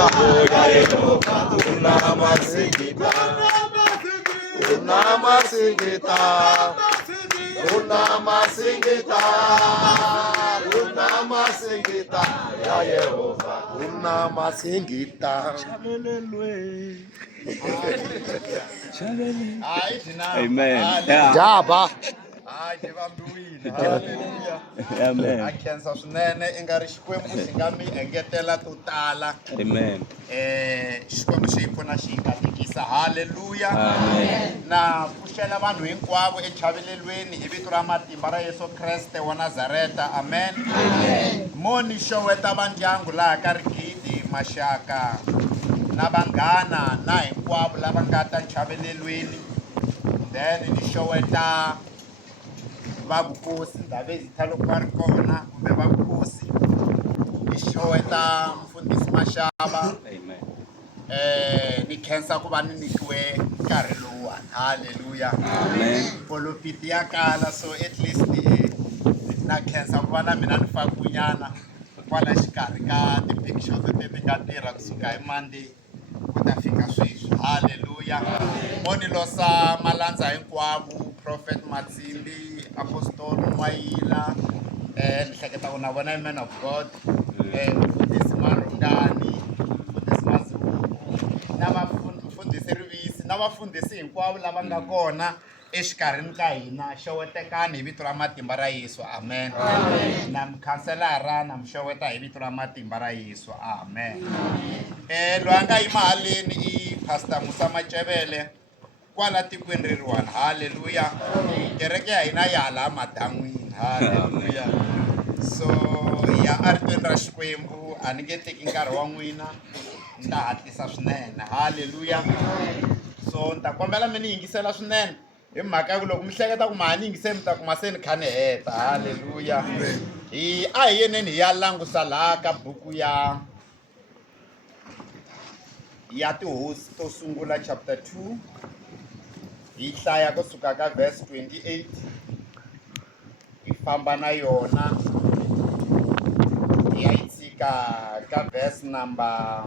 masingita, ya Yehova, una masingita, una masingita, una masingita, una masingita, ya Yehova, una masingita. Amen. Jaba. Hallelujah. Amen. I khensa swinene I nga ri Xikwembu xi nga mi engetela to tala. Amen. Xikwembu xi hi pfuna xi hi katekisa. Hallelujah. Amen. Na pfuxela vanhu hinkwavo echavelelweni hi vito ra matimba ra Yesu Kreste wa Nazareta. Amen. Mo ni xeweta va ndyangu laha ka Rigidi, maxaka na vanghana na hinkwavo lava nga ta chavelelweni. Then ni xeweta vavukosi Ndabezitha loko va ri kona kumbe vavukosi. Ni xeweta mfundhisi Mashava. Amen. Ni khensa ku va ni nyikiwe nkarhi lowuwani. Hallelujah. Amen. Polopiti ya kala, so at least na khensa ku va na mina ni fakunyana kwala xikarhi ka ti-pictures leti nga tirha kusuka hi Monday ku ta fika sweswi. Hallelujah. Mo ni losa malandza hinkwavo, Prophet Matsimbi, Apostle Mwayila, ni hleketa ku na vona man of God, mfundhisi Marungani, mfundhisi Mazibuku, na mfundhisi Rivisi, na vafundhisi hinkwavo lava nga kona exikarhini ka hina. Xewetekani hi vito ra matimba ra Yesu. Amen. Na mukhanselara na mixeweta hi vito ra matimba ra Yesu. Amen. Loyi a nga yima haleni I Pastor Musa Macevele kwala tikweni reriwani. Hallelujah. Kereke ya hina ya hala madan'wini. Hallelujah. So ya aritweni ra Xikwembu a ni nge teki nkarhi wa n'wina, ni ta hatlisa swinene. Hallelujah. So ni ta kombela mi ni yingisela swinene hi mhaka ya ku loko mi hleketa ku ma ha ni yingiseli mi ta kuma se ni kha ni heta. Hallelujah. A hi yeneni hi ya langusa laha ka buku ya Tihosi to sungula chapter 2. Hi hlaya kusuka ka verse 28 hi famba na yona hi ya yi tshika ka verse number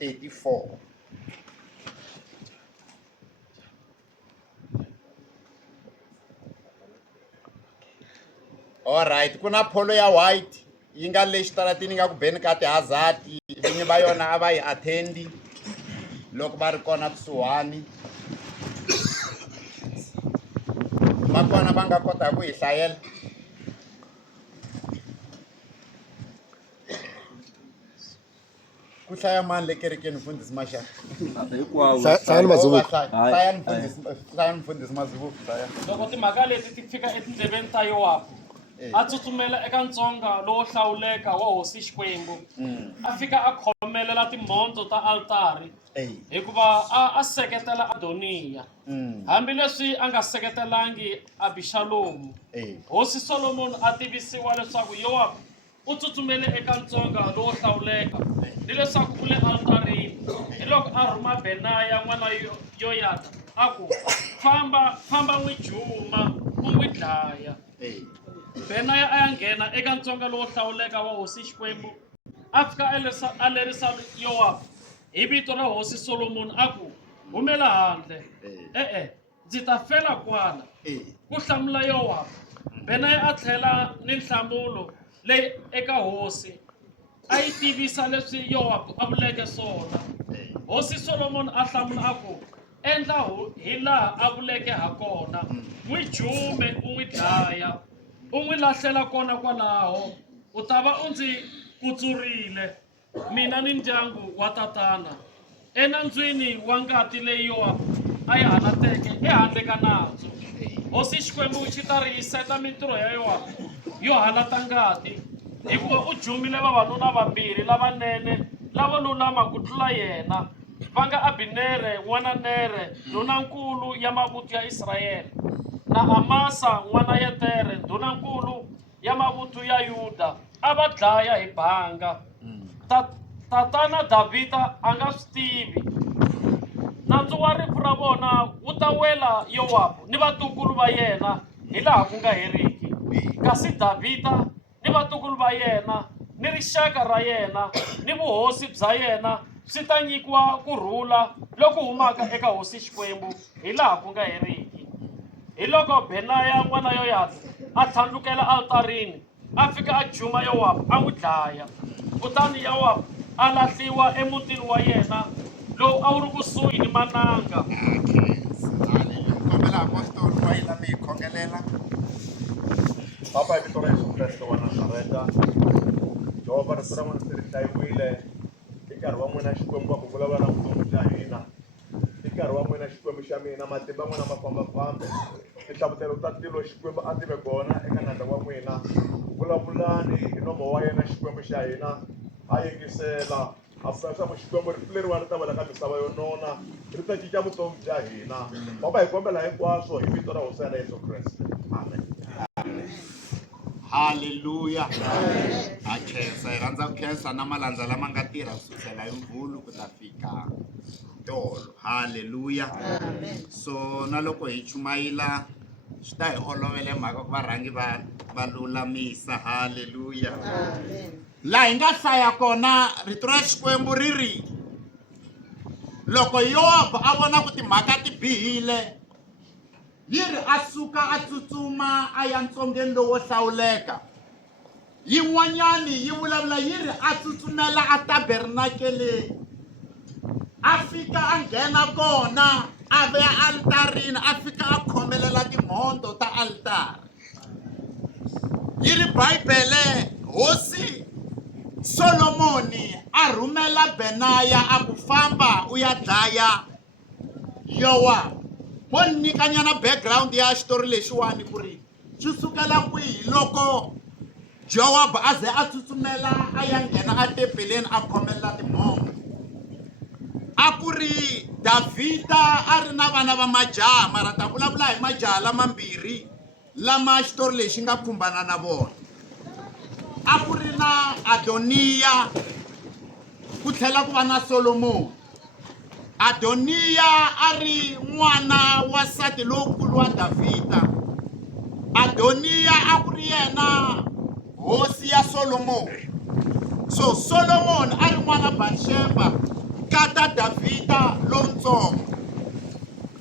34. Alright, kuna polo ya white yi nga le xitaratini nga ku beni ka tihazati, vinyi va yona a va yi attendi loko va ri kona kusuhani. Va kona va nga kota ku hi hlayela. Ku hlaya mani le kerekeni mfundhisi Mashaka? Sayani Mazibuku. Hlaya mfundhisi Mazibuku. Loko timhaka leti ti fika etindleveni ta Yowabu, a tsutsumela eka ntsonga lowo hlawuleka wa hosi Xikwembu, a fika a khomelela timhondzo ta altari hikuva a seketela Adoniya, hambileswi a nga seketelangi Abishalomu. Hosi Solomon a tivisiwa leswaku Yowabu u tsutsumele eka ntsonga lowo hlawuleka ni leswaku u le altarini. Hi loko a rhuma Benaya n'wana Yoyada a ku, famba n'wi juma u n'wi dlaya. Benaya a ya nghena eka ntsonga lowo hlawuleka wa hosi Xikwembu, a fika a lerisa Yowabu hi vito ra hosi Solomon a ku, humela handle. Ndzi ta fela kwala. Ku hlamula Yowabu. Benaya a tlhela ni nhlamulo leyi eka hosi a yi tivisa leswi Yowabu a vuleke swona. Hosi Solomon a hlamula a ku, endla hi laha a vuleke ha kona, n'wi jume u n'wi dlaya, u n'wi lahlela kona kwalaho, u ta va u ndzi kutsurile mina ni ndyangu wa tatana enandzwini wa ngati leyi Yowabu a yi halateke ehandle ka nandzu. Hosi Xikwembu xi ta riyiseta mintirho ya Yowabu yo halata ngati, hikuva u jumile vavanuna vambirhi lavanene lava lulama ku tlula yena, va nga Abinere n'wana Nere ndhunankulu ya mavuthu ya Israyele, na Amasa n'wana Yetere ndhunankulu ya mavuthu ya Yuda, a va dlaya hi banga. Tatana Davhida a nga swi tivi. Nandzu wa rifu ra vona wu ta wela Yowabu ni vatukulu va yena hi laha ku nga heriki, kasi Davhida ni vatukulu va yena ni rixaka ra yena ni vuhosi bya yena swi ta nyikiwa kurhula loku humaka eka hosi Xikwembu hi laha ku nga heriki. Hi loko Benaya n'wana Yoyada a tlhandlukela altarini a fika a juma Yowabu a n'wi dlaya, kutani Yowabu a lahliwa emutini wa yena lowu a wu ri kusuhi ni mananga. Kombela apostoli wa hina mi hi khongelela. Papa hi vito ra Yesu Kreste wa Nazareta, Jehovha rito ra n'wina ri hlayiwile hi nkarhi wa n'wina Xikwembu ku vulavula na vutomi bya hina. Hi nkarhi wa n'wina Xikwembu xa mina, matimba n'wina ma fambafambe, tinhlavutelo ta tilo Xikwembu a tive kona eka nandza wa n'wina. Vulavulani hi nomo wa yena Xikwembu xa hina, a yingisela a pfuna leswaku Xikwembu ri pfuleriwa ri ta vela ka misava yo nona, ri ta cinca vutomi bya hina. Papa hi kombela hinkwaswo hi vito ra hosi ya Yesu Kreste, amen. Haleluya. Ha khensa, hi rhandza ku khensa na malandza lama nga tirha kusukela hi Mvhulu ku ta fika tolo. Haleluya. So na loko hi chumayela swi ta hi olovele mhaka ku varhangi va lulamisa. Haleluya. Laha hi nga hlaya kona rito ra Xikwembu ri ri loko Yowabu a vona ku timhaka ti bihile, yiri a suka a tsutsuma a ya ntsongeni lowo hlawuleka. Yin'wanyani yi vulavula yiri a tsutsumela a tabernakeleni, a fika a nghena kona a veya altarini, a fika a khomelela timhondo ta altari. Yiri Bibele hosi Solomoni a rhumela Benaya a ku famba u ya dlaya Yowabu. Mo nyikanyana background ya xitori lexiwani ku ri swi sukela kwihi loko Jowabu a ze a tsutsumela a ya nghena a tempeleni a khomelela timhondzo. A ku ri Davhida a ri na vana va majaha, mara ta vulavula hi majaha lamambirhi lama xitori lexi nga khumbana na vona. A ku ri na Adoniya ku tlhela ku va na Solomoni. Adoniya a ri n'wana wa nsati lowukulu wa Davhida. Adoniya a ku ri yena hosi ya Solomoni. So Solomoni a ri n'wana Batsheba kata Davhida lontsongo.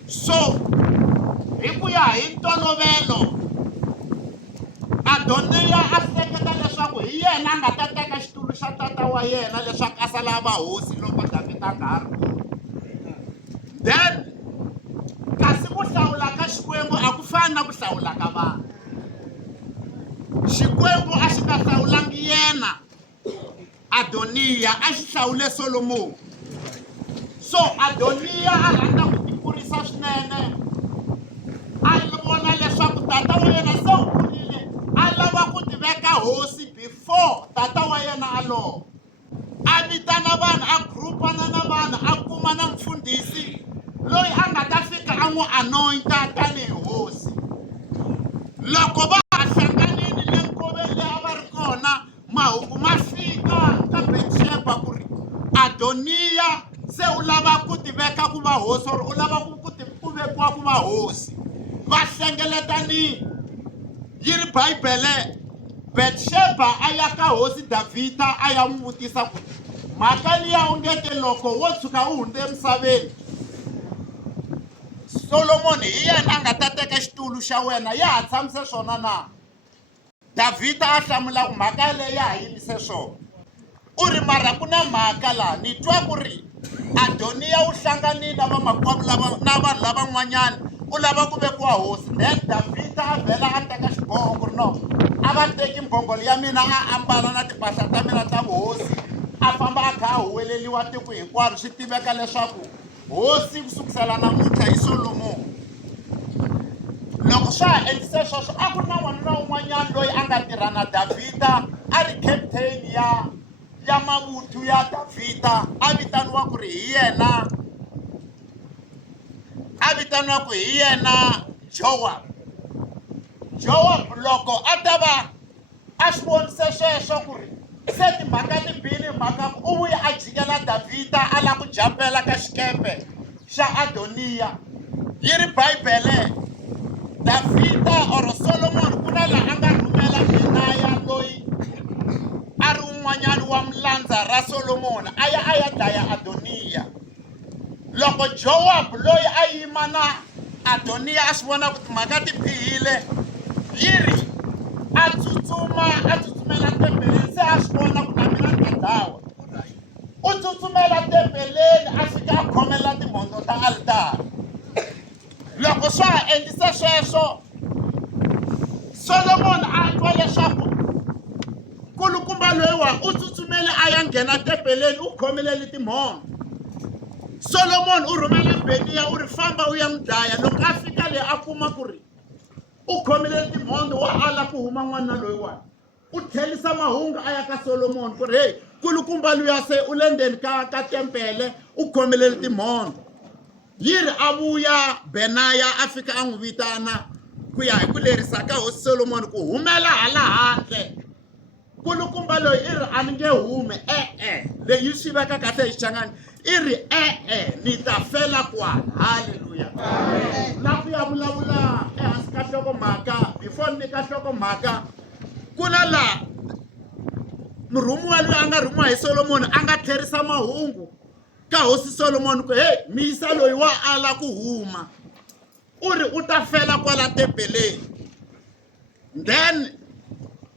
So hi ku ya hi ntolovelo Adoniya a hleketa leswaku hi yena a nga ta teka xitulu xa tata wa yena leswaku a sala va hosi loko Davhida a nga ha ri. Then kasi ku hlawula ka Xikwembu a ku fani na ku hlawula ka vanhu. Xikwembu a xi nga hlawulangi yena Adoniya, a xi hlawule Solomoni. So Adoniya a rhandza ku ti kurisa swinene, a vona leswaku tata wa yena se u kurile, a lava ku ti veka hosi before tata wa yena a lova. A vitana vanhu, a grupana na vanhu, a kuma na mfundhisi loyi a nga ta fika a n'wi anointa tanihi hosi. Loko va ha hlanganile le nkoveni leyi a va ri kona, mahungu ma fika ka Batsheba ku ri Adoniya se u lava ku ti veka ku va hosi, or u lava ku vekiwa ku va hosi. Va hlengeletani yi ri Bibele, Batsheba a ya ka hosi Davhida a ya n'wi vutisa ku mhaka liya u ngete loko wo tshuka u hundze emisaveni, Solomoni hi yena a nga ta teka xitulu xa wena, ya ha tshamise swona na? Davhida a hlamula ku mhaka leyi ha yimise swona. U ri mara ku na mhaka laha, ni twa ku ri Adoniya u hlanganile na vamakwavo na vanhu lavan'wanyani u lava ku vekiwa hosi. Then Davhida a vhela a teka xiboho ku ri no, a va teki mbhongolo ya mina a ambala na timpahla ta mina ta vuhosi, a famba a kha a huweleliwa tiko hinkwaro, swi tiveka leswaku hosi ku sukisela namuntlha hi Solomoni. Loko swa ha endlise sweswo, a ku ri na n'wanuna wun'wanyana loyi a nga tirha na Davhida, a ri captain ya mavuthu ya Davhida, a vitaniwa ku ri hi yena Jowabu. Jowabu loko a ta va a swi vonise sweswo ku ri se timhaka ti bile, mhaka u vuya a jikela Davhida a lava ku jampela ka xikepe xa Adoniya. Yi ri Bibele, Davhida or Solomoni ku na laha a nga rhumela Benaya loyi a ri wa mlandza ra Solomon aya dlaya Adoniya. Loko Joab loyi a yima na Adoniya a swi vona ku timhaka ti bihile, yiri a tsutsumela tembeleni, se a swi vona ku na mina ni ta dlawa. U tsutsumela tembeleni a fika a khomela timhondzo ta altari. Loko swa ha endlise sweswo, Solomon a twa leswaku kulukumba loyiwa u tsutsumele a ya nghena tembeleni u khomelele timhondzo. Solomon u rhumela Beniya u ri famba u ya n'wi dlaya. Loko a fika le a kuma ku ri u khomelele timhondzo wa ala ku huma n'wana loyiwani, u tlhelisa mahungu a ya ka Solomon ku ri hey, kulukumba luya se u le ndzeni ka tempele u khomelele timhondzo. Yiri a vuya Benaya a fika a n'wi vitana ku ya hi ku lerisa ka hosi Solomon ku humela hala handle. Kulukumba loyi i ri a ni nge hume, leyi swi veka kahle hi Xichangani i ri ni ta fela kwala. Haleluya. La ku ya vulavula ehansi ka nhlokomhaka, before ni ka nhlokomhaka ku na la murhumiwa loyi a nga rhumiwa hi Solomon a nga tlherisa mahungu ka hosi Solomon ku hey, miyisa loyi wa ala ku huma, u ri u ta fela kwala tembeleni. Then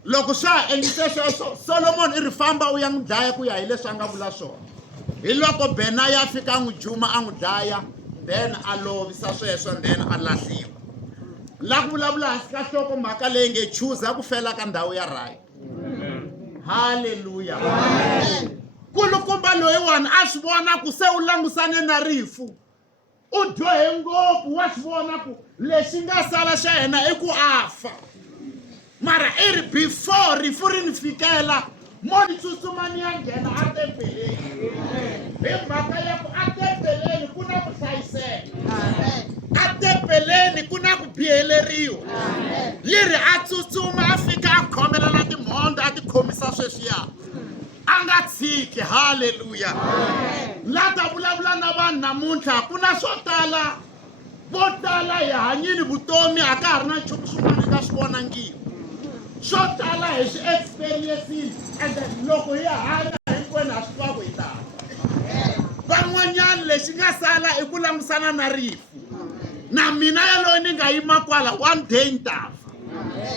loko swa ha endlise sweswo, Solomon i ri famba u ya n'wi dlaya ku ya hi leswi a nga vula swona. Hi loko Benaya fika a n'wi juma a n'wi dlaya, then a lovisa sweswo, then a lahliwa. La ku vulavula hansi ka nhlokomhaka leyi nge chuza ku fela ka ndhawu ya right. Haleluya. Kulukumba loyiwani a swi vona ku se u langusane na rifu, u dyohe ngopfu, wa swi vona ku lexi nga sala xa yena i ku afa. Mara i ri before rifu ri ni fikela, mo ni tsutsuma ni ya nghena a tembeleni. Hi mhaka ya ku a tembeleni ku na vuhlayiseki, a tembeleni ku na ku bihileriwa. Yiri a tsutsuma a fika a khomelela timhondzo a ti khomisa sweswiya, a nga tshiki. Haleluya. La ta vulavula na vanhu namuntlha, ku na swo tala, vo tala hi hanyini vutomi a ka ha ri na nchumu swin'wana hi nga swi vonangiku. Swo tala hi swi experience-ini, ende loko hi hanya hinkwenu ha swi twa ku hi tala. Van'wanyana lexi nga sala i ku langusana na rifu. Na mina yaloyi ni nga yima kwala one day ni ta fa.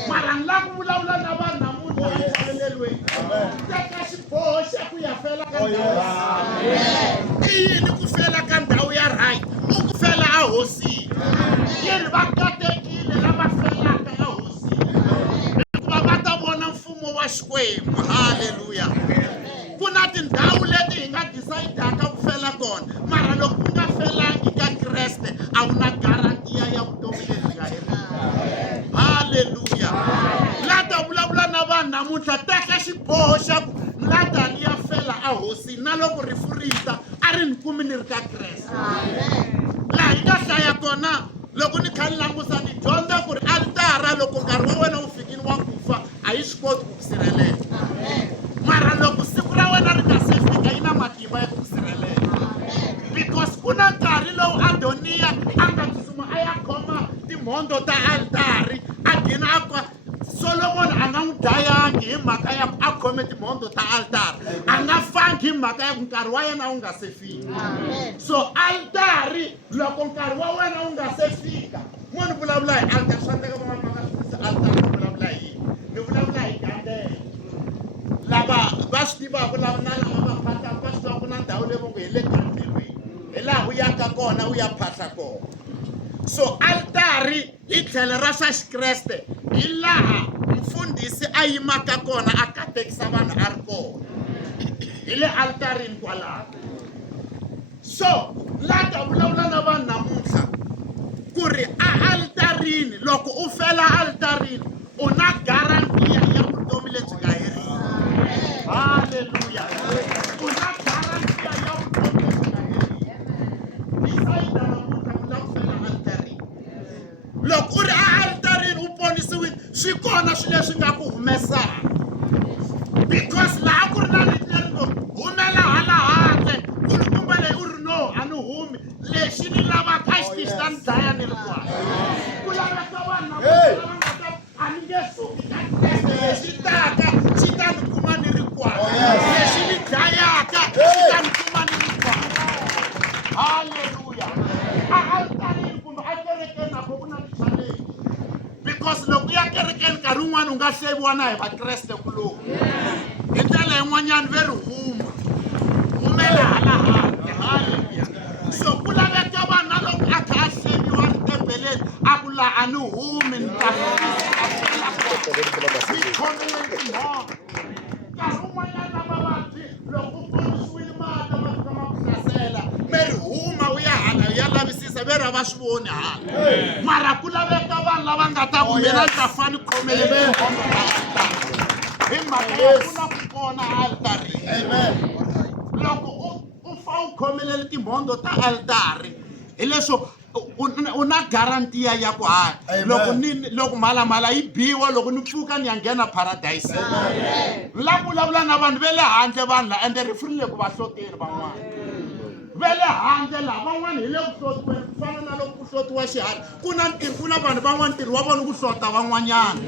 Mara ni la ku vulavula na vanhu namuntlha exivalelweni, teka xiboho xa ku ya fela ka ndhawu. I yini ku fela ka ndhawu ya right? U ku fela a hosini. Yini va katekile lava felaka a hosini, hikuva va ta vona mfumo wa Xikwembu. Haleluya. Ku na tindhawu leti hi nga decide-aka ku fela kona, mara loko u nga felangi ka Kreste a wu na garantiya ya vutomi lebyi nga heriki. Haleluya. La ta vulavula na vanhu namuntlha, teka xiboho xa ku la ta ni ya fela a hosini, na loko rifu ri ta a ri ni kumi ni ri ka Kreste. Laha hi nga hlaya kona, loko ni kha ni langusa ni dyondza ku ri altara loko nkarhi wa wena wu fikini wa ku fa a yi swi koti ku ku sirhelela. Mara loko siku ra wena ri nga se fika yi na matimba ya ku ku sirhelela. Because ku na nkarhi lowu Adoniya a nga tsutsuma a ya khoma timhondzo ta altari, a gina a Solomon a nga n'wi dlayangi hi mhaka ya ku a khome timhondzo ta altari, a nga fangi hi mhaka ya ku nkarhi wa yena wu nga se fika. So altari loko nkarhi wa wena wu nga se fika, mo ni vulavula hi altari, swa teka van'wana va nga swi altari ni vulavula hi yini? Ni vulavula hi kandela. Lava va swi tivaka lava na lava va phataka va swi tiva ku na ndhawu leyi va ngo hi le kandelweni, hi laha u yaka kona u ya phahla kona. So altari hi tlhelo ra swa Xikreste hi laha mfundhisi a yimaka kona a katekisa vanhu a ri kona, hi le altarini kwalaho. So la ta vulavula na vanhu namuntlha ku ri a altarini, loko u fela altarini u na garantiya ya vutomi lebyi nga heriki. Haleluya. U na garantiya ya vutomi lebyi nga heriki. Decide namuntlha ku lava ku fela altarini. Loko u ri a altarini u ponisiwile, swi kona swilo leswi nga ku humesaka. Because laha ku ri na leri ngo humela hala handle, kulukumba leyi u ri no a ni humi, lexi ni lavaka a xi ta ni dlaya ni ri kwala. Ku laveka vanhu lava nga ta a ni nge suki ka Kreste, lexi taka xi ta ni kuma ni ri kwala. wun'wana u nga hleviwa na hi vakreste kulungu hi ndlela yin'wanyana ve ri humela hala handle. Haleluya. So ku laveka vanhu na loko a kha a hleviwa ritembeleni a ku la a ni humi ni ta ni khomele timhondzo. Nkarhi wun'wanyana na vavabyi loko u ponisiwile mata ma fika ma ku hlasela mi ri huma u ya hala u ya lavisisa ve ri a va swi voni hala. Mara ku laveka vanhu lava nga ta ku mina ni ta fani khomele ve hi mhaka ya ku na ku kona altarini. Loko u fa u khomelele timhondzo ta altari hileswo u na garantiya ya ku hayi loko mhalamhala yi biwa loko ni pfuka ni ya nghena paradise. La vulavula na vanhu ve le handle vanhu la ende ri furile ku va hloteli van'wana ve le handle laha van'wana hi le ku hlotiweni ku fana na loko ku hlotiwa xiharhi ku na vanhu van'wana ntirho wa vona ku hlota van'wanyana.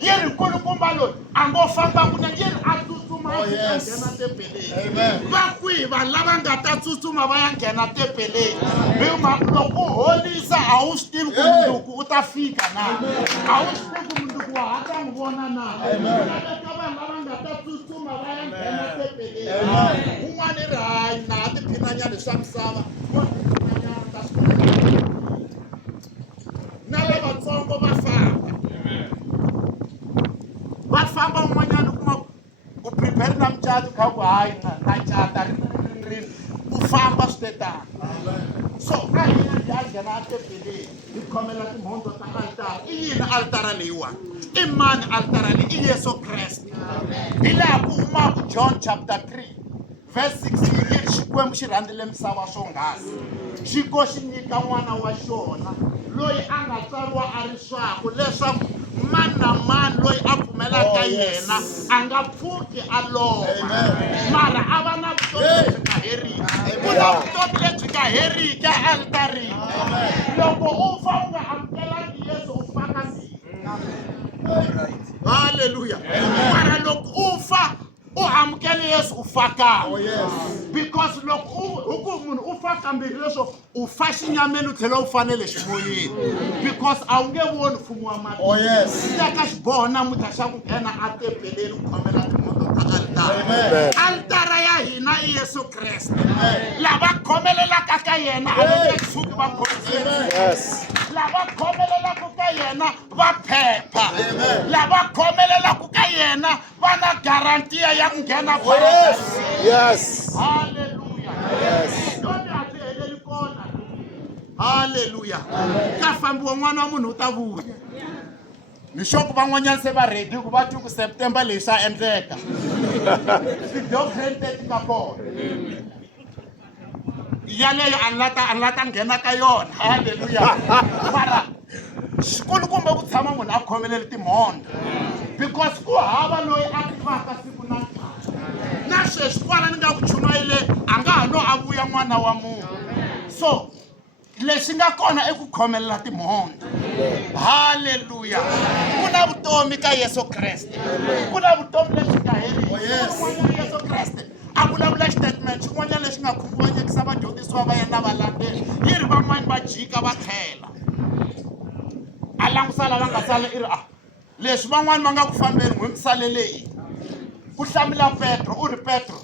Yi ri nkulukumba loyi a ngo famba kunene yi ri a tsutsuma a nghena tembeleni. Va kwihi vanhu lava nga ta tsutsuma va ya nghena tembeleni loko u holisa a wu swi tivi ku munduku u ta fika na a wu swi tivi ku munduku wa ha ta n'wi vona na. Laveka vanhu lava nga ta tsutsuma va ya nghena tembeleni. Un'wana i ri hayi na ha tiphinanyana hi swa misava na lavatsongo va famba un'wanyana u kuma u prepare na mucato kha ku hayi na cata rini u famba switetana. So a hina ndi a nghena a tembeleni hi khomela timhondzo ta altara. I yini altara leyiwani? I mani altara leyi? I Yesu Kreste. Hi laha ku humaka John chapter 3 verse 16 yi ri Xikwembu xi rhandzile misava swonghasi xi ko xi nyika n'wana wa xona loyi a nga tsariwa a ri swaku leswaku mani na mani loyi a pfumelaka yena a nga pfuki a lova mara a va na vutomi lebyi nga heriki. Ku na vutomi lebyi nga heriki altarini. Loko u fa u nga amukelangi Yesu u faka haleluya. Mara loko u fa u amukele Yesu u faka because loko munhu u fa kambirhi leswo u fa xinyameni u tlhela u fanele ximoyeni because a wu nge voni mfumo wa matiko. Teka xiboho namuntlha xa ku nghena a tembeleni u khomela timhondzo ta altara. Altara ya hina i Yesu Kreste. Lava khomelelaka ka yena a va nge tshuki va khomisile. Lava khomelelaka ka yena va phepha. Lava khomelelaka ka yena va na garantiya ya ku nghena paradise. Haleluya. Haleluya. Ka fambiwa n'wana wa munhu u ta vuya. Ni xoko van'wanyana se va ready ku va twi ku September leyi swa endleka. Tidokhumente ti nga kona. Yaleyo a ni la ta nghena ka yona. Haleluya. Mara xikulukumba ku tshama munhu a khomelele timhondzo because ku hava loyi a tivaka siku na nkarhi. Na sweswi kwala ni nga ku chumayile a nga ha no a vuya n'wana wa munhu. So lexi nga kona i ku khomelela timhondzo. Haleluya. Ku na vutomi ka Yesu Kreste. Ku na vutomi lebyi nga heriki. Yesu Kreste a vulavula xitatimende xin'wanyana lexi nga khunguvanyekisa vadyondzisiwa va yena na valandeli yi ri van'wani va jika va tlhela a langusa lava nga sala i ri leswi van'wani va nga ku fambeni n'wi misaleleyi. Ku hlamula Petro u ri Petro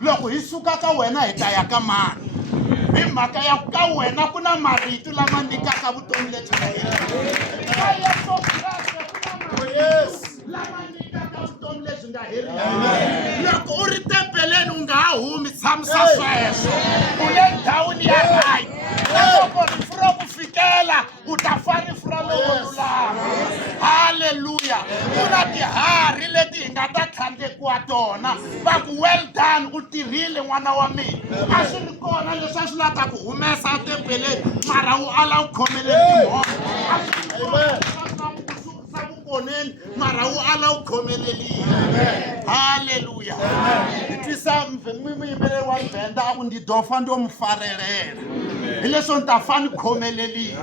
loko hi suka ka wena hi ta ya ka mani? Hi mhaka ya ka wena ku na marito lama nyikaka vutomi lebyi nga heriki. Ka Yesu Kreste ku na marito lama nyikaka vutomi lebyi nga heriki. Loko u ri tempeleni u nga ha humi tshamisa sweswo u le ndhawini ya right. Loko rifu ro ku fikela u ta fa rifu ra lowo lulama. Haleluya. Ku na tiharhi leti hi nga ta tlhandlekiwa tona va ku well done u tirhile n'wana wa mina. A swi ri kona leswi a swi lava ku humesa tempeleni mara u ala u khomelele timhondzo. A swi ri kona sa vukoneni mara u ala u khomelelile. Haleluya. Hi twisa muyimbeleri wa Venda a ku ndi dofa ndo mi farelela. Hi leswo ni ta fa ni khomelelile.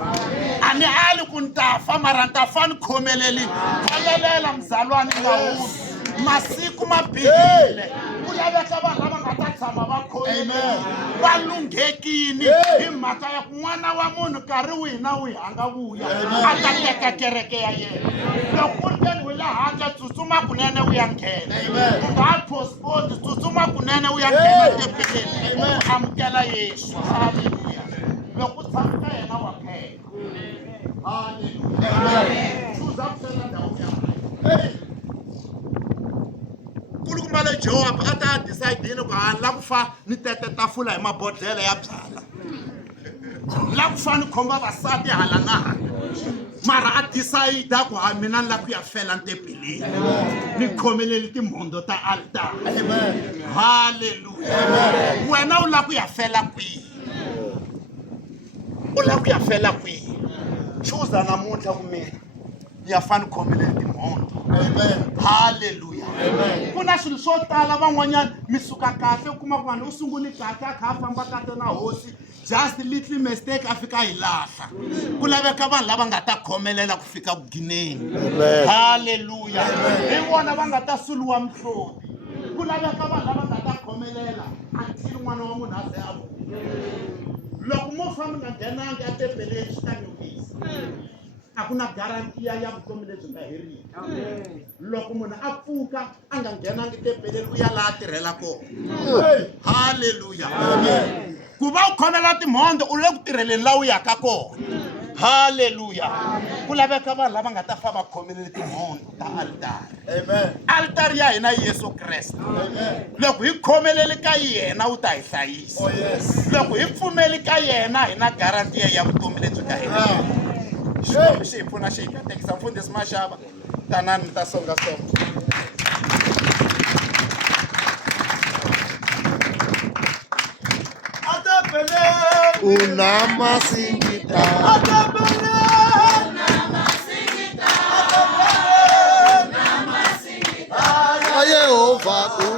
A ni ali ku ni ta fa mara ni ta fa ni khomelelile. Khomelela mzalwane nga humi. Masiku ma bihile. Ku laveka vanhu lava nga ta tshama va khomelele va lunghekini hi mhaka ya ku n'wana wa munhu nkarhi wihi na wihi a nga vuya a ta teka kereke ya yena. Loko ku ri ke ni le handle tsutsuma kunene u ya nghena u nga postpone tsutsuma kunene u ya nghena tepeleni u amukela Yesu haleluya loko tshama ka yena wa phela haleluya uzamsela ndawo ya kulukumale Job ata decide ku la ku fa ni tete tafula hi mabodlela ya byala la ku fa ni khomba vasati hala na hala mara a decide ku mina la ku ya fela ntepeleni ni khomeleli timhondo ta altar haleluya wena u la ku ya fela kwihi u la ku ya fela kwihi chuza namuntlha ku mina ya fani khomeleli timhondo haleluya kuna swilo swo tala van'wanyana mi suka kahle u kuma ku vanhu u sunguli kahle a kha a famba kahle na hosi just little mistake a fika hi lahla ku laveka vanhu lava nga ta khomelela ku fika ku gineni haleluya hi vona va nga ta suluwa mihloti ku laveka vanhu lava nga ta khomelela until n'wana wa munhu a ze a vuya loko mo famba nga nghenangi a tepeleni swi ta nyumisa a ku na garantiya ya vutomi lebyi nga heriki loko munhu a pfuka a nga nghenangi tepeleni u ya laha tirhela kona haleluya ku va u khomela timhondo u le ku tirheleni laha u yaka kona haleluya ku laveka vanhu lava nga ta fa va khomeleli timhondo ta altari altari ya hina Yesu Kreste loko hi khomeleli ka yena u ta hi hlayisa loko hi pfumeli ka yena hi na garantiya ya vutomi lebyi nga heriki xi hi pfuna xi hi katekisa mfundhisi Mashava tanani mi ta songa una masingita Yehova